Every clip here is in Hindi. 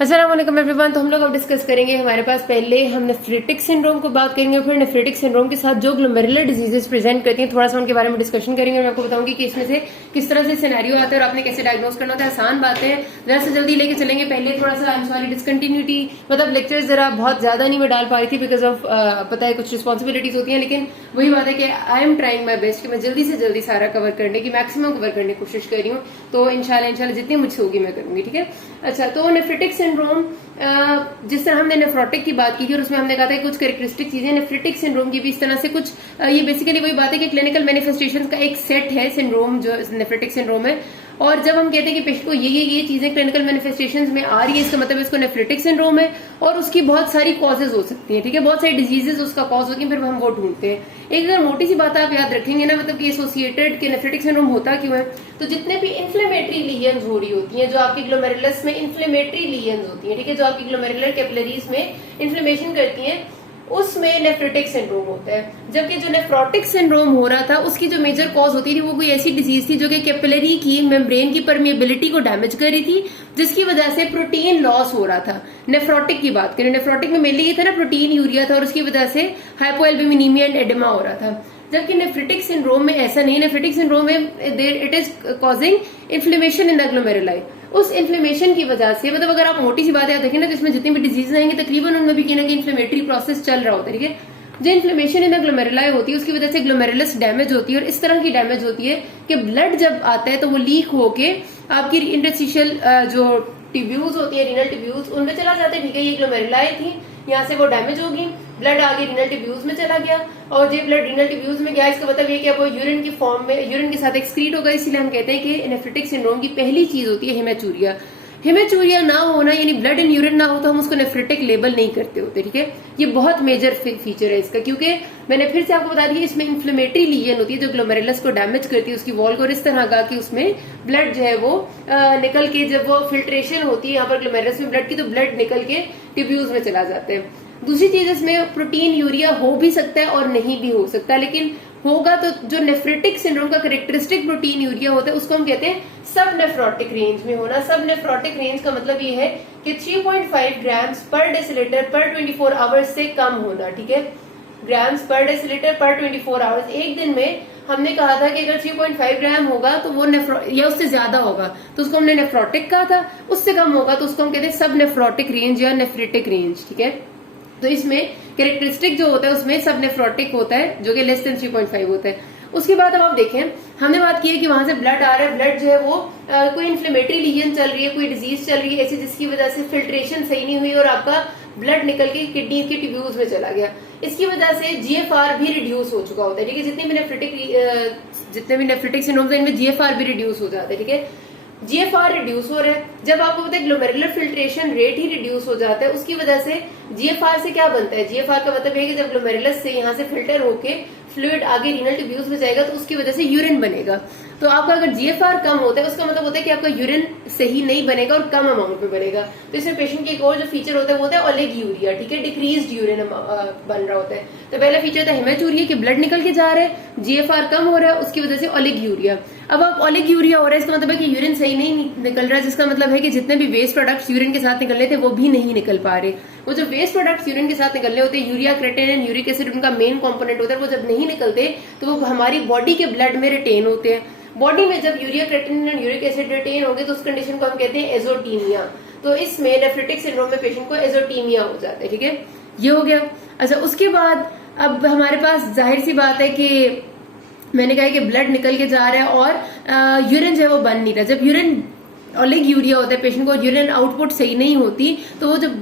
अस्सलाम वालेकुम एवरीवन। तो हम लोग अब डिस्कस करेंगे, हमारे पास पहले हम नेफ्रेटिक सिंड्रोम को बात करेंगे, फिर नेफ्रेटिक सिंड्रोम के साथ जो ग्लोमेरुलर डिजीजेस प्रेजेंट करती हैं थोड़ा सा उनके बारे में डिस्कशन करेंगे। मैं आपको बताऊंगी कि इसमें से किस तरह से सिनेरियो आता है और आपने कैसे डायग्नोस करना होता है। आसान बातें हैं, जरा से जल्दी लेके चलेंगे। पहले थोड़ा सा आई एम सॉरी डिसकंटिन्यूटी, मतलब लेक्चर जरा बहुत ज्यादा नहीं मैं डाल पा रही थी बिकॉज ऑफ पता है कुछ रिस्पॉन्सिबिलिटीज होती है, लेकिन वही बात है कि I am trying my best कि मैं जल्दी से जल्दी सारा कवर करने की, मैक्सिमम कवर करने की कोशिश कर रही हूँ। तो इंशाल्लाह जितनी मुझसे होगी मैं करूंगी, ठीक है। अच्छा, तो नेफ्रेटिक सिंड्रोम, जिस तरह हमने नेफ्रोटिक की बात की थी और उसमें हमने कहा था कि कुछ कैरेक्टरिस्टिक चीजें, नेफ्रेटिक सिंड्रोम की भी इस तरह से कुछ, ये बेसिकली वही बात है कि क्लिनिकल मैनिफेस्टेशंस का एक सेट है सिंड्रोम, जो नेफ्रेटिक सिंड्रोम है। और जब हम कहते हैं कि पेशेंट को ये चीजें क्लिनिकल मैनिफेस्टेशंस में आ रही है, इसका मतलब इसको नेफ्रेटिक सिंड्रोम है और उसकी बहुत सारी कॉजेज हो सकती है, ठीक है। बहुत सारी डिजीजेस उसका कॉज होती है, फिर हम वो ढूंढते हैं। एक अगर मोटी सी बात आप याद रखेंगे ना, मतलब कि एसोसिएटेड के नेफ्रेटिक सिंड्रोम होता क्यों है, तो जितने भी इन्फ्लेमेटरी लीजन्स हो रही होती हैं, जो आपकी ग्लोमेरुलस में इन्फ्लेमेटरी लीजन्स होती हैं, ठीक है, जो आपकी ग्लोमेरुलर कैपिलरीज में इन्फ्लेमेशन करती हैं, उसमें नेफ्रेटिक सिंड्रोम होता है। जबकि जो नेफ्रोटिक सिंड्रोम हो रहा था उसकी जो मेजर कॉज होती थी वो कोई ऐसी डिजीज थी जो कि कैपिलरी की मेम्ब्रेन की परमिएबिलिटी को डैमेज कर रही थी, जिसकी वजह से प्रोटीन लॉस हो रहा था। नेफ्रोटिक की बात करें, नेफ्रोटिक में मेनली ये था ना, प्रोटीन यूरिया था और उसकी वजह से हाइपोएल्बुमिनीमिया एंड एडिमा हो रहा था। जबकि नेफ्रेटिक सिंड्रोम में ऐसा नहीं, नेफ्रेटिक सिंड्रोम में it is causing inflammation in the glomeruli. उस इन्फ्लेमेशन की वजह से, मतलब अगर आप मोटी सी बात याद रखें ना, जिसमें जितनी भी डिजीज आएंगे तकरीबन उनमें भी कहीं ना कहीं इन्फ्लेमेटरी प्रोसेस चल रहा होता है, ठीक है। जो इन्फ्लेमेशन इन द ग्लोमेरुलाई होती है उसकी वजह से ग्लोमेरुलस डैमेज होती है, और इस तरह की डैमेज होती है कि ब्लड जब आता है तो वो लीक होके आपकी इंटरस्टिशियल जो ट्यूब्यूल्स होती है, रीनल ट्यूब्यूल्स, उनमें चला जाता है, ठीक है। ये ग्लोमेरुलाई थी, यहाँ से वो डैमेज होगी, ब्लड आगे रीनल ट्यूब्यूल्स में चला गया, और जब ब्लड रीनल ट्यूब्यूल्स में गया इसका मतलब ये कि वो यूरिन की फॉर्म में, यूरिन के साथ एक्सक्रीट होगा। इसीलिए हम कहते हैं कि नेफ्रेटिक सिंड्रोम की पहली चीज होती है हेमेचूरिया। हेमेचूरिया ना होना, यानी ब्लड इन यूरिन ना हो, तो हम उसको नेफ्रेटिक लेबल नहीं करते होते, ठीक है। ये बहुत मेजर फीचर है इसका, क्योंकि मैंने फिर से आपको बता दिया इसमें इन्फ्लेमेटरी लीजन होती है जो ग्लोमेरुलस को डैमेज करती है, उसकी वॉल को, इस तरह का कि उसमें ब्लड जो है वो निकल के, जब वो फिल्ट्रेशन होती है यहाँ पर ग्लोमेरुलस में ब्लड की, तो ब्लड निकल के ट्यूब्यूल्स में चला जाता है। दूसरी चीज, इसमें प्रोटीन यूरिया हो भी सकता है और नहीं भी हो सकता, लेकिन होगा तो जो नेफ्रेटिक सिंड्रोम का कैरेक्टरिस्टिक प्रोटीन यूरिया होता है उसको हम कहते हैं सब नेफ्रोटिक रेंज में होना। सब नेफ्रोटिक रेंज का मतलब ये है कि 3.5 ग्राम्स पर डेसिलीटर पर 24 आवर्स से कम होना, ठीक है। ग्राम्स पर डेसिलीटर पर 24 आवर्स, एक दिन में हमने कहा था कि अगर 3.5 ग्राम होगा तो वो या उससे ज्यादा होगा तो उसको हमने नेफ्रोटिक कहा था, उससे कम होगा तो उसको हम कहते हैं सब नेफ्रोटिक रेंज या नेफ्रेटिक रेंज, ठीक है। तो इसमें कैरेक्टरिस्टिक जो होता है उसमें सब नेफ्रोटिक होता है जो कि लेस देन 3.5 होता है। उसके बाद अब आप देखें, हमने बात की है कि वहां से ब्लड आ रहा है, ब्लड जो है वो कोई इन्फ्लेमेटरी लीजन चल रही है, कोई डिजीज चल रही है ऐसी, जिसकी वजह से फिल्ट्रेशन सही नहीं हुई और आपका ब्लड निकल के किडनी के ट्यूब्यूल्स में चला गया। इसकी वजह से जीएफआर भी रिड्यूस हो चुका होता है, ठीक है। जितने भी नेफ्रेटिक सिंड्रोम्स हैं इनमें जीएफआर भी रिड्यूस हो जाता है, ठीक है। जीएफआर रिड्यूस हो रहा है, जब आपको पता है ग्लोमेरुलर फिल्ट्रेशन रेट ही रिड्यूस हो जाता है, उसकी वजह से जीएफआर से क्या बनता है, जीएफआर का मतलब है कि जब ग्लोमेरुलस से यहाँ से फिल्टर होके फ्लूइड आगे रीनल ट्यूब्यूल्स में जाएगा तो उसकी वजह से यूरिन बनेगा। तो आपका अगर जीएफआर कम होता है उसका मतलब होता है कि आपका यूरिन सही नहीं बनेगा और कम अमाउंट में बनेगा। तो इसमें पेशेंट के एक और जो फीचर होता है वो होता है ओलिगोयूरिया, ठीक है, डिक्रीज्ड यूरिन बन रहा होता है। तो पहला फीचर था हेमेचूरिया कि ब्लड निकल के जा रहा है, जीएफआर कम हो रहा है, उसकी वजह से ओलिगोयूरिया। अब आप ओलिगोयूरिया हो रहा है इसका मतलब है कि यूरिन सही नहीं निकल रहा है, जिसका मतलब है कि जितने भी वेस्ट प्रोडक्ट्स यूरिन के साथ निकलने थे वो भी नहीं निकल पा रहे। वो जो वेस्ट प्रोडक्ट्स यूरिन के साथ निकलने होते हैं, urea, creatine and uric acid उनका मेन कंपोनेंट होता है, वो जब नहीं निकलते तो वो हमारी बॉडी के ब्लड में रिटेन होते हैं। बॉडी में जब urea, creatine and uric acid retain होंगे तो उस कंडीशन को हम कहते हैं एजोटीमिया। तो इसमें नेफ्रेटिक सिंड्रोम में पेशेंट को एजोटीमिया हो जाता है, ठीक है। ये हो गया। अच्छा, उसके बाद अब हमारे पास जाहिर सी बात है कि मैंने कहा कि ब्लड निकल के जा रहा है और यूरिन जो है वो बन नहीं रहा। जब यूरिन ओलिगोयूरिया होता है, पेशेंट को यूरिन आउटपुट सही नहीं होती तो वो जब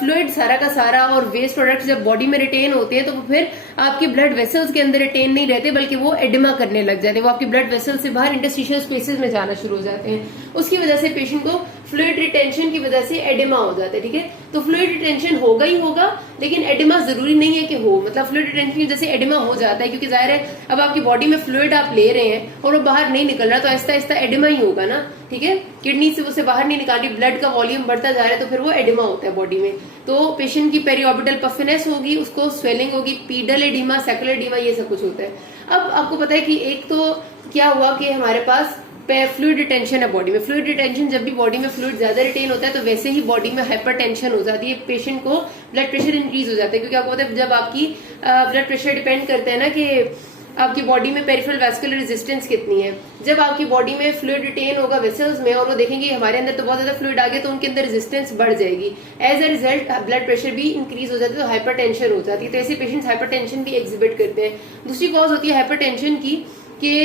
फ्लूइड सारा का सारा और वेस्ट प्रोडक्ट्स जब बॉडी में रिटेन होते हैं तो वो फिर आपकी ब्लड वेसल्स के अंदर रिटेन नहीं रहते, बल्कि वो एडिमा करने लग जाते हैं, वो आपकी ब्लड वेसल से बाहर इंटरस्टिशियल स्पेसेस में जाना शुरू हो जाते हैं। उसकी वजह से पेशेंट को फ्लूइड रिटेंशन की वजह से एडिमा हो जाता है, ठीक है। तो फ्लूइड रिटेंशन होगा ही होगा, लेकिन एडिमा जरूरी नहीं है कि हो, मतलब फ्लूइड रिटेंशन की वजह से एडिमा हो जाता है, क्योंकि जाहिर है अब आपकी बॉडी में फ्लूइड आप ले रहे हैं और वो बाहर नहीं निकल रहा तो आहिस्ता आहिस्ता एडिमा ही होगा ना, ठीक है। किडनी से उसे बाहर नहीं निकाली, ब्लड का वॉल्यूम बढ़ता जा रहा है तो फिर वो एडिमा होता है बॉडी में। तो पेशेंट की पेरिऑर्बिटल पफिनेस होगी, उसको स्वेलिंग होगी, पीडल एडिमा, सेकुलर एडिमा, ये सब कुछ होता है। अब आपको पता है कि एक तो क्या हुआ कि हमारे पास फ्लूइड रिटेंशन है बॉडी में। फ्लूइड रिटेंशन, जब भी बॉडी में फ्लूइड ज्यादा रिटेन होता है तो वैसे ही बॉडी में हाइपरटेंशन हो जाती है, पेशेंट को ब्लड प्रेशर इंक्रीज हो जाता है। क्योंकि आपको पता है जब आपकी ब्लड प्रेशर डिपेंड करता है ना कि आपकी बॉडी में पेरिफेरल वैस्कुलर रेजिस्टेंस कितनी है। जब आपकी बॉडी में फ्लूइड रिटेन होगा वेसल्स में और वो देखेंगे हमारे अंदर तो बहुत ज्यादा फ्लूइड आ गया, तो उनके अंदर रेजिस्टेंस बढ़ जाएगी। As a result blood pressure भी इंक्रीज हो जाता है, तो हाइपरटेंशन हो जाती है। तो ऐसे पेशेंट्स हाइपरटेंशन भी एग्जिबिट करते हैं। दूसरी कॉज होती है हाइपरटेंशन की कि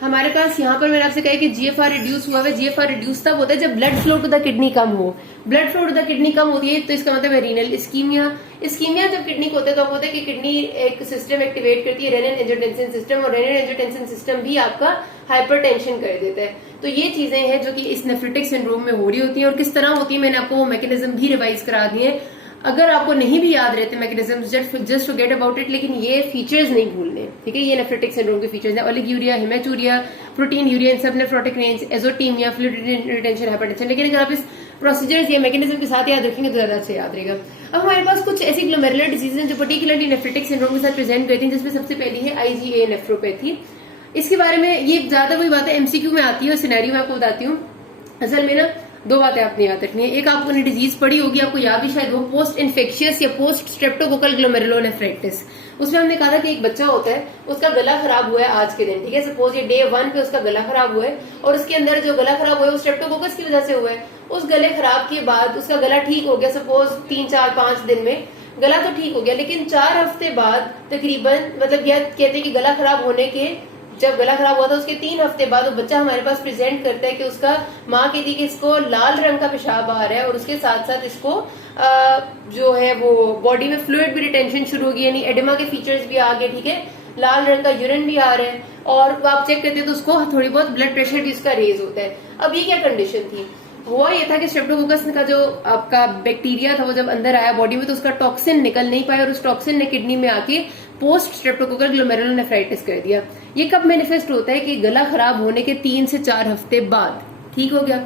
हमारे पास यहाँ पर मैंने आपसे कहा कि जीएफआर रिड्यूस हुआ है। जीएफआर रिड्यूस तब होता है जब blood flow to the kidney कम हो। Blood flow to the kidney कम होती है तो इसका मतलब है रीनल इस्कीमिया। इस्कीमिया जब किडनी को होता है तो आपको होता है कि किडनी एक सिस्टम एक्टिवेट करती है, रेनिन एंजियोटेंसिन सिस्टम, और रेनिन एंजियोटेंसिन सिस्टम भी आपका हाइपरटेंशन कर देता है। तो ये चीजें हैं जो कि इस नेफ्रेटिक सिंड्रोम में हो रही होती है। और किस तरह होती है मैंने आपको वो मैकेनिज्म भी रिवाइज करा दिए। अगर आपको नहीं भी याद रहते mechanism, just forget about it, लेकिन ये फीचर्स नहीं भूलने, ठीक है। ये नेफ्रेटिक सिंड्रोम के फीचर्स हैं, ओलिगुरिया, हेमेटूरिया, प्रोटीन यूरिया, इन सब nephrotic range, azotaemia, fluid retention, hypertension. लेकिन अगर आप इस प्रोसीजर्स या मैकेनिज्म के साथ याद रखेंगे तो ज्यादा अच्छा याद रहेगा। अब हमारे पास कुछ ऐसी ग्लोमेरुलर डिजीज हैं जो पर्टिकुलरली नेफ्रेटिक सिंड्रोम के साथ प्रेजेंट करती हैं, जिसमें सबसे पहली है IgA नेफ्रोपैथी। इसके बारे में ये ज्यादा वही बात है MCQ में आती है और सिनेरियो में आपको बताती हूँ। असल में ना दो बातें आपने याद रखनी है। एक, आपको ने डिजीज पढ़ी होगी, आपको याद भी शायद हो, पोस्ट इन्फेक्शियस या पोस्ट स्ट्रेप्टोकोकल ग्लोमेरुलोनेफ्राइटिस। उसमें हमने कहा था कि एक बच्चा होता है, उसका गला खराब हुआ है आज के दिन, ठीक है। सपोज ये डे 1 पे उसका गला खराब हुआ है और उसके अंदर जो गला खराब हुआ है वो स्ट्रेप्टोकोकस की वजह से हुआ है। उस गले खराब के बाद उसका गला ठीक हो गया, सपोज 3, 4, 5 दिन में गला तो ठीक हो गया, लेकिन 4 हफ्ते बाद तकरीबन, मतलब यह कहते हैं कि गला खराब होने के, जब गला खराब हुआ था उसके 3 हफ्ते बाद वो बच्चा हमारे पास प्रेजेंट करता है कि उसका माँ कहती है कि इसको लाल रंग का पेशाब आ रहा है और उसके साथ साथ इसको जो है वो बॉडी में फ्लूइड भी रिटेंशन शुरू होगी, यानी एडिमा के फीचर्स भी आ गए, ठीक है। लाल रंग का यूरिन भी आ रहा है और आप चेक करते हैं तो उसको थोड़ी बहुत ब्लड प्रेशर भी उसका रेज होता है। अब ये क्या कंडीशन थी? हुआ ये था कि स्ट्रेप्टोकोकस का जो आपका बैक्टीरिया था वो जब अंदर आया बॉडी में तो उसका टॉक्सिन निकल नहीं पाया और उस टॉक्सिन ने किडनी में आके पोस्ट स्ट्रेप्टोकोकल ग्लोमेरुलोनेफ्राइटिस कर दिया। ये कब मैनिफेस्ट होता है कि गला खराब होने के 3 से 4 हफ्ते बाद ठीक हो गया।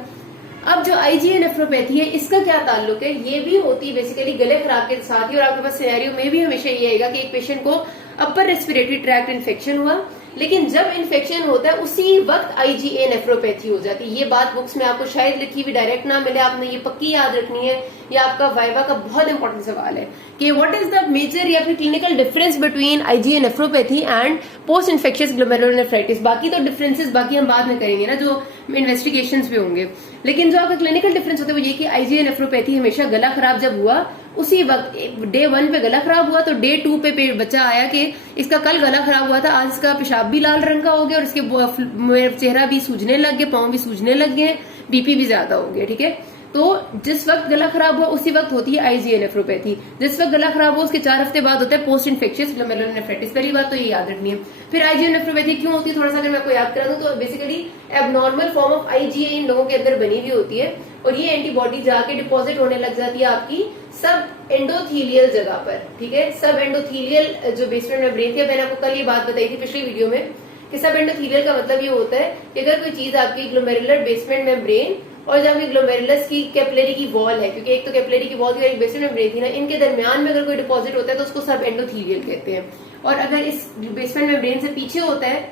अब जो IgA नेफ्रोपैथी है इसका क्या ताल्लुक है? ये भी होती है बेसिकली गले खराब के साथ ही, और आपके पास सिनेरियो में भी हमेशा ये आएगा कि एक पेशेंट को अपर रेस्पिरेटरी ट्रैक्ट इन्फेक्शन हुआ, लेकिन जब इन्फेक्शन होता है उसी वक्त IgA नेफ्रोपैथी हो जाती है। ये बात बुक्स में आपको शायद लिखी हुई डायरेक्ट ना मिले, आपने ये पक्की याद रखनी है। ये आपका वाइवा का बहुत इंपॉर्टेंट सवाल है कि व्हाट इज द मेजर या फिर clinical difference between IgA nephropathy and post infectious glomerulonephritis. बाकी तो डिफरेंसेस बाकी हम बाद में करेंगे ना, जो इन्वेस्टिगेशंस भी होंगे, लेकिन जो आपका क्लिनिकल डिफरेंस होता है वो ये कि IgA नेफ्रोपैथी हमेशा गला खराब जब हुआ उसी वक्त, डे 1 पे गला खराब हुआ तो डे 2 पे बच्चा आया कि इसका कल गला खराब हुआ था, आज इसका पेशाब भी लाल रंग का हो गया और इसके चेहरा भी सूजने लग गया, पाँव भी सूजने लग गए, BP भी ज्यादा हो गया, ठीक है। तो जिस वक्त गला खराब हुआ उसी वक्त होती है IgA नेफ्रोपैथी। जिस वक्त गला खराब हुआ उसके 4 हफ्ते बाद होता है पोस्ट इन्फेक्शियस ग्लोमेरुलोनेफ्राइटिस। पहली बात तो ये याद रखनी है। फिर IgA नेफ्रोपैथी क्यों होती है थोड़ा सा अगर मैं आपको याद करा दूं तो basically abnormal form of IgA इन लोगों के अंदर बनी हुई होती है और ये एंटीबॉडी जाके डिपॉजिट होने लग जाती है आपकी सब एंडोथीलियल जगह पर, ठीक है। सब एंडोथीलियल जो बेसमेंट मेम्ब्रेन थी, मैंने आपको कल ये बात बताई थी पिछली वीडियो में कि सब एंडोथीलियल का मतलब ये होता है कि अगर कोई चीज आपकी ग्लोमेरुलर बेसमेंट मेम्ब्रेन और जब ग्लोमेरुलस की कैपिलरी की वॉल है, क्योंकि एक तो कैपिलरी की वॉल थी और एक बेसमेंट मेम्ब्रेन थी ना, इनके दरमियान में अगर कोई डिपॉजिट होता है तो उसको सब एंडोथीलियल कहते हैं। और अगर इस बेसमेंट मेम्ब्रेन से पीछे होता है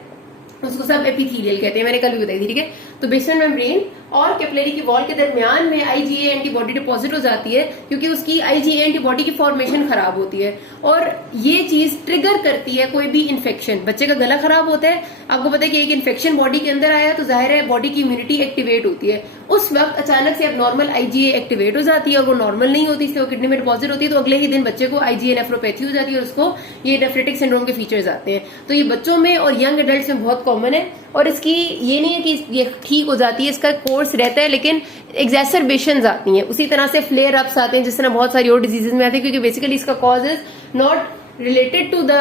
उसको सब एपिथेलियल कहते हैं, मैंने कल भी बताई थी, ठीक है। तो बेसमेंट मेम्ब्रेन और कैपिलरी की वॉल के दरमियान में IgA एंटीबॉडी डिपॉजिट हो जाती है क्योंकि उसकी IgA एंटीबॉडी की फॉर्मेशन खराब होती है और ये चीज ट्रिगर करती है कोई भी इन्फेक्शन। बच्चे का गला खराब होता है, आपको पता है कि एक इन्फेक्शन बॉडी के अंदर आया तो जाहिर है बॉडी की इम्यूनिटी एक्टिवेट होती है। उस वक्त अचानक से अब नॉर्मल IgA एक्टिवेट हो जाती है और वो नॉर्मल नहीं होती, इसलिए वो किडनी में डिपॉजिट होती है, तो अगले ही दिन बच्चे को IgA नेफ्रोपैथी हो जाती है और उसको ये नेफ्रेटिक सिंड्रोम के फीचर्स आते हैं। तो ये बच्चों में और यंग एडल्ट्स में बहुत कॉमन है और इसकी ये नहीं है कि ये ठीक हो जाती है, इसका कोर्स रहता है, लेकिन एग्जैसरबेशंस आती हैं, उसी तरह से फ्लेयर अप्स आते हैं जिस तरह बहुत सारी और डिजीजेस में आते हैं, क्योंकि बेसिकली इसका cause is not related to the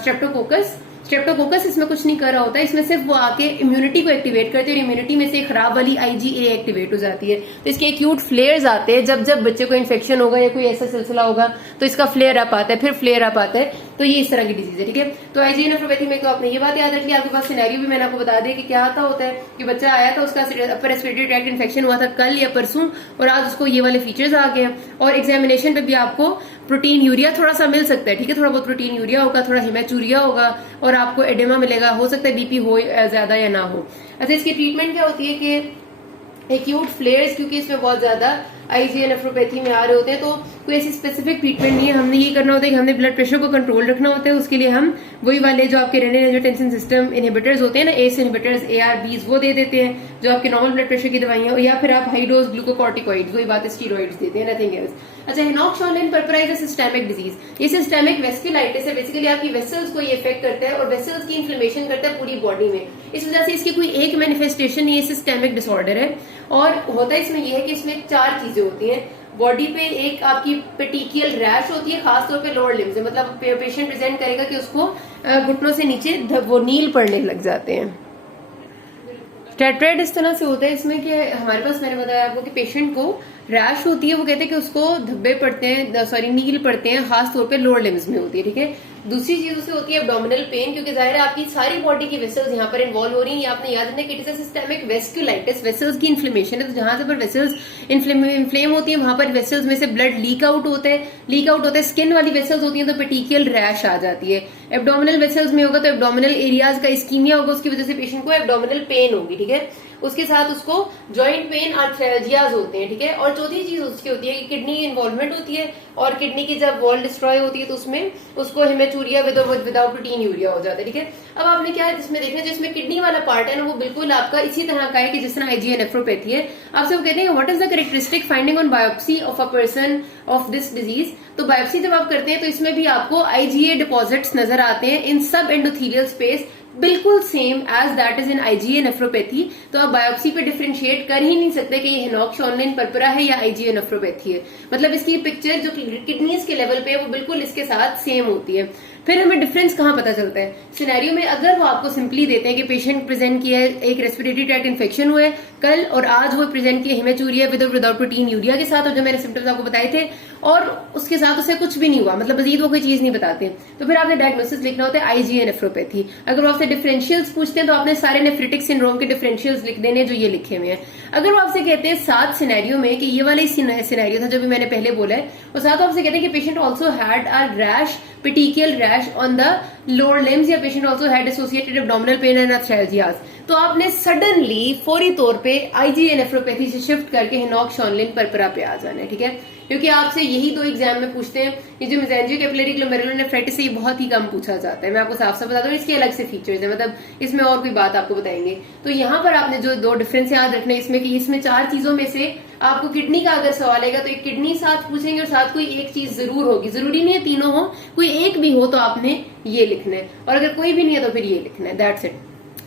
streptococcus. Streptococcus इसमें कुछ नहीं कर रहा होता है, इसमें सिर्फ वो आके इम्यूनिटी को एक्टिवेट करते हैं और इम्यूनिटी में से खराब वाली IgA एक्टिवेट हो जाती है। तो इसके एक्यूट फ्लेयर्स आते हैं जब जब बच्चे को इन्फेक्शन होगा या कोई ऐसा सिलसिला होगा तो इसका फ्लेयर अप आता है, फिर फ्लेयर अप आता है। तो ये इस तरह की डिजीज है, ठीक है। तो आईजीए नेफ्रोपैथी में तो आपने ये बात याद रख ली। आपके पास सिनेरियो भी मैंने आपको बता दिया कि क्या होता है कि बच्चा आया था, उसका अपर रेस्पिरेटरी ट्रैक्ट इन्फेक्शन हुआ था कल या परसों, और आज उसको ये वाले फीचर्स आ गए। और एग्जामिनेशन पे भी आपको प्रोटीन यूरिया थोड़ा सा मिल सकता है, ठीक है, थोड़ा बहुत प्रोटीन यूरिया होगा, थोड़ा हेमेचूरिया होगा, और आपको एडेमा मिलेगा, हो सकता है बीपी हो ज्यादा या ना हो। अच्छा, इसकी ट्रीटमेंट क्या होती है कि एक्यूट फ्लेयर्स, क्योंकि इसमें बहुत ज्यादा आईजीए नेफ्रोपैथी में आ रहे होते हैं, तो कोई ऐसी स्पेसिफिक ट्रीटमेंट नहीं है। हमने ये करना होता है कि हमने ब्लड प्रेशर को कंट्रोल रखना होता है। उसके लिए हम वही वाले जो आपके रेनिन एंजियोटेंसिन सिस्टम इनहिबिटर्स होते हैं ना, एस इनहिबिटर्स, ARBs, वो दे देते हैं जो आपके नॉर्मल ब्लड प्रेशर की दवाइयां, या फिर आप हाई डोज ग्लूकोकॉर्टिकॉइड्स, वही बात है, स्टीरॉइड्स देते हैं, नथिंग एल्स। अच्छा, हेनॉक्स-शॉर्लिन पर्परा इज अ सिस्टेमिक डिजीज। ये सिस्टेमिक वेस्कुलाइटिस है, बेसिकली आपकी वेसल्स को ये इफेक्ट करता है और वेसल्स की इन्फ्लेमेशन करता है पूरी बॉडी में। इस वजह से इसकी कोई एक मैनिफेस्टेशन, ये सिस्टेमिक डिसऑर्डर है। और होता है इसमें ये है कि इसमें 4 चीजें होती हैं बॉडी पे। एक आपकी पेटिकियल रैश होती है, खासतौर पे लोअर लिम्स में, मतलब पेशेंट प्रेजेंट करेगा कि उसको घुटनों से नीचे वो नील पड़ने लग जाते हैं। टेट्राइड इस तरह से होता है इसमें कि हमारे पास, मैंने बताया आपको कि पेशेंट को रैश होती है, वो कहते हैं कि उसको धब्बे पड़ते हैं, सॉरी नील पड़ते हैं, खास तौर पे लोअर लिम्स में होती है, ठीक है। दूसरी चीज उसे होती है एब्डोमिनल पेन, क्योंकि जाहिर है आपकी सारी बॉडी की वेसल्स यहाँ पर इन्वॉल्व हो रही हैं। आपने याद रखना कि it is a systemic vasculitis, vessels की इन्फ्लेमेशन है, तो जहां से पर वेसल्स इन्फ्लेम होती है वहां पर वेसल्स में से ब्लड लीक आउट होता है। स्किन वाली वेसल्स होती है तो पेटिकियल रैश आ जाती है। एब्डोमिनल वेसल्स में होगा तो एब्डोमिनल एरियाज का इस्कीमिया होगा, उसकी वजह से पेशेंट को एब्डोमिनल पेन होगी, ठीक है। उसके साथ उसको जॉइंट पेन, आर्थ्राल्जियाज होते हैं, ठीक है। और चौथी चीज उसकी होती है कि किडनी इन्वॉल्वमेंट होती है, और किडनी की जब वॉल डिस्ट्रॉय होती है तो उसमें उसको हेमेचूरिया विदाउट प्रोटीन यूरिया हो जाता है, ठीक है। अब आपने क्या है जिसमें देखना, जिसमें किडनी वाला पार्ट है ना, वो बिल्कुल आपका इसी तरह का है कि जिस तरह आईजीए नेफ्रोपैथी है। आपसे वो कहते हैं what is the characteristic finding on biopsy of a person of this disease. तो बायोप्सी जब आप करते हैं तो इसमें भी आपको आईजीए डिपॉजिट्स नजर आते हैं इन सब एंडोथेलियल स्पेस, बिल्कुल same as that is in IgA nephropathy. तो आप बायोप्सी पे डिफरेंशिएट कर ही नहीं सकते कि ये हेनॉक्स-शॉर्लिन पर्परा है या आईजीए नेफ्रोपैथी है। मतलब इसकी पिक्चर जो किडनीज के लेवल पे है वो बिल्कुल इसके साथ सेम होती है। फिर हमें डिफरेंस कहाँ पता चलता है सिनेरियो में, अगर वो आपको सिंपली देते हैं कि पेशेंट प्रेजेंट किया है, एक रेस्पिरेटरी ट्रैक्ट इन्फेक्शन हुआ है कल, और आज वो प्रेजेंट किया हेमेचूरिया विदाउट प्रोटीन यूरिया के साथ, और जो मैंने सिम्टम्स आपको बताए थे, और उसके साथ उसे कुछ भी नहीं हुआ, मतलब मजीद वो कोई चीज नहीं बताते, तो फिर आपने डायग्नोसिस लिखना होता है आईजीए नेफ्रोपैथी। अगर वो आपसे डिफरेंशियल्स पूछते हैं तो आपने सारे नेफ्रिटिक सिंड्रोम के डिफरेंशियल्स लिख देने जो ये लिखे हुए हैं। अगर वो आपसे कहते हैं 7 सिनेरियो में कि ये वाला ही सिनेरियो था जो भी मैंने पहले बोला है, और साथ आपसे कहते हैं कि patient also had a rash, petechial rash on the lower limbs, या patient also had associated abdominal pain and arthralgias, तो आपने सडनली फौरी तौर पे आईजीए नेफ्रोपैथी से शिफ्ट करके हेनॉक्स-शॉर्लिन पर्परा पे आ जाना है, ठीक है। क्योंकि आपसे यही 2 एग्जाम में पूछते हैं। ये जो मेसेंजियो कैपिलरी ग्लोमेरुलोनेफ्राइटिस है ये बहुत ही कम पूछा जाता है, मैं आपको साफ साफ बता दूं, इसके अलग से फीचर्स है, मतलब इसमें और कोई बात आपको बताएंगे। तो यहाँ पर आपने जो 2 डिफरेंस याद रखने इसमें कि इसमें 4 चीजों में से आपको किडनी का अगर सवाल आएगा तो एक किडनी साथ पूछेंगे और साथ कोई एक चीज जरूर होगी, जरूरी नहीं है तीनों हो, कोई एक भी हो तो आपने ये लिखना है, और अगर कोई भी नहीं है तो फिर ये लिखना है, दैट्स इट।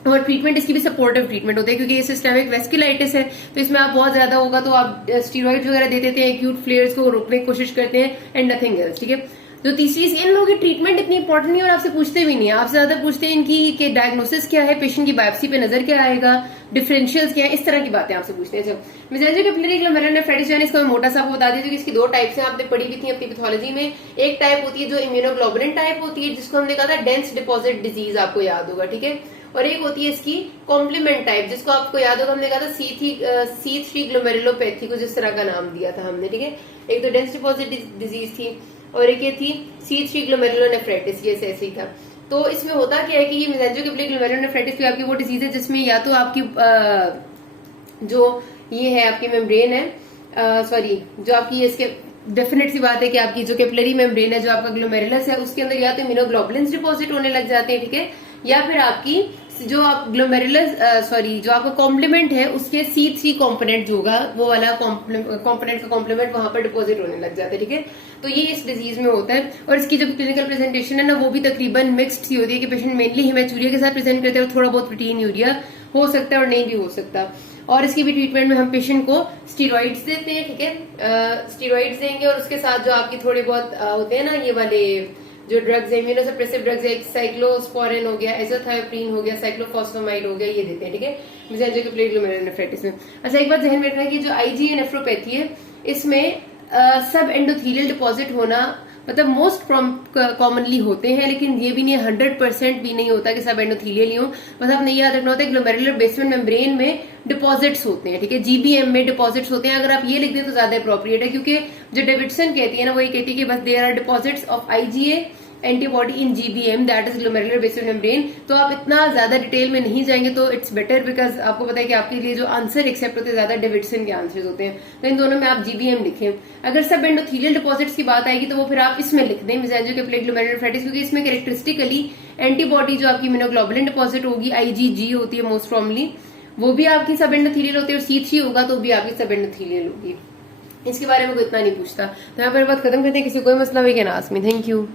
और ट्रीटमेंट इसकी भी सपोर्टिव ट्रीटमेंट होता है, क्योंकि ये सिस्टेमिक वेस्कुलाइटिस है तो इसमें आप बहुत ज्यादा होगा तो आप स्टीरॉइड्स वगैरह दे देते हैं, एक्यूट फ्लेयर्स को रोकने की कोशिश करते हैं, एंड नथिंग एल्स, ठीक है। जो तीसरी, इन लोगों की ट्रीटमेंट इतनी इंपॉर्टेंट नहीं और आपसे पूछते भी नहीं है, आपसे ज्यादा पूछते हैं इनकी कि डायग्नोसिस क्या है, पेशेंट की बायोप्सी पे नजर क्या आएगा, डिफरेंशियल्स क्या है, इस तरह की बातें आपसे पूछते हैं। जब मेसेंजियो कैपिलरी ग्लोमेरुलोनेफ्राइटिस है, इसको मैं मोटा सा आपको बता देती हूँ कि इसकी 2 टाइप्स हैं, आपने पढ़ी भी थी अपनी पैथोलॉजी में। एक टाइप होती है जो इम्यूनोग्लोबुलिन टाइप होती है, जिसको हमने कहा था डेंस डिपॉजिट डिजीज, आपको याद होगा, ठीक है। और एक होती है इसकी कॉम्प्लीमेंट टाइप, जिसको आपको याद होगा हमने कहा था C3 ग्लोमेरुलोपैथी, को जिस तरह का नाम दिया था हमने, ठीक है। एक तो डेंस डिपॉजिट डिजीज थी और एक ये थी C3 ग्लोमेरुलोनेफ्राइटिस, ये ऐसे ही था। तो इसमें होता क्या है कि ये मेसेंजियो कैपिलरी ग्लोमेरुलोनेफ्राइटिस आपकी वो डिजीज है जिसमें या तो आपकी जो ये है आपकी मेम्ब्रेन है, सॉरी जो आपकी इसके डेफिनेट सी बात है कि आपकी जो कैपिलरी मेम्ब्रेन है, जो आपका ग्लोमेरुलस है, उसके अंदर या तो इम्यूनोग्लोबुलिन्स डिपॉजिट होने लग जाते हैं, ठीक है, या फिर आपकी जो आप ग्लोमेरुलस जो आपका कॉम्प्लीमेंट है उसके C3 कॉम्पोनेंट जो होगा वो वाला कॉम्पोनेंट का कॉम्प्लीमेंट वहां पर डिपॉजिट होने लग जाता है, ठीक है। तो ये इस डिजीज में होता है, और इसकी जो क्लिनिकल प्रेजेंटेशन है ना वो भी तकरीबन मिक्स्ड सी होती है कि पेशेंट मेनली हेमेचूरिया के साथ प्रेजेंट करते हैं, थोड़ा बहुत प्रोटीन यूरिया हो सकता है और नहीं भी हो सकता। और इसकी भी ट्रीटमेंट में हम पेशेंट को स्टीरॉइड्स देते हैं, ठीक है, स्टीरॉइड्स देंगे, और उसके साथ जो आपकी थोड़े बहुत होते हैं ना ये वाले जो ड्रग्स है, इम्यूनोसप्रेसिव ड्रग्स है, साइक्लोस्पोरिन हो गया, एज़ोथायोप्रीन हो गया, साइक्लोफॉस्फेमाइड हो गया, ये देते हैं, ठीक है, मेसेंजियो कैपिलरी ग्लोमेरुलोनेफ्राइटिस में। अच्छा, एक बात ध्यान में रखना कि जो आईजीए नेफ्रोपैथी है इसमें सब एंडोथेलियल डिपॉजिट होना मतलब मोस्ट कॉमनली होते हैं, लेकिन ये भी नहीं 100% भी नहीं होता कि सब एंडोथीलियल ही हो। बस आपने याद रखना होता है ग्लोमेरुलर बेसमेंट मेम्ब्रेन में डिपॉजिट्स होते हैं, ठीक है, जीबीएम में डिपॉजिट्स होते हैं। अगर आप ये लिख दें तो ज्यादा अप्रोप्रिएट है, क्योंकि जो डेविडसन कहती है ना, वो ये कहती है कि बस there are deposits of IgA antibody in GBM, that is glomerular basement membrane. तो आप इतना ज्यादा डिटेल में नहीं जाएंगे तो इट्स बेटर, बिकॉज आपको पता है कि आपके लिए जो आंसर एक्सेप्ट होते हैं ज्यादा डेविडसन के आंसर्स होते हैं। तो इन दोनों में आप जीबीएम लिखें। अगर सब एंडोथीलियल डिपॉजिट्स की बात आएगी तो वो फिर आप इसमें लिख दें मेसेंजोकेफालिक ग्लोमेरुलोनेफ्राइटिस, क्योंकि इसमें कैरेक्टरिस्टिकली एंटीबॉडी जो आपकी इम्यूनोग्लोबुलिन डिपॉजिट होगी, आईजीजी होती है मोस्ट कॉमनली, वो भी आपकी सब एंडोथीलियल होती है, और C3 होगा तो भी आपकी सब एंडोथीलियल होगी। इसके बारे में कोई इतना नहीं पूछता। तो यहाँ पर बात खत्म करते हैं। किसी कोई मसला हुई क्या ना आस्क मी। Thank you.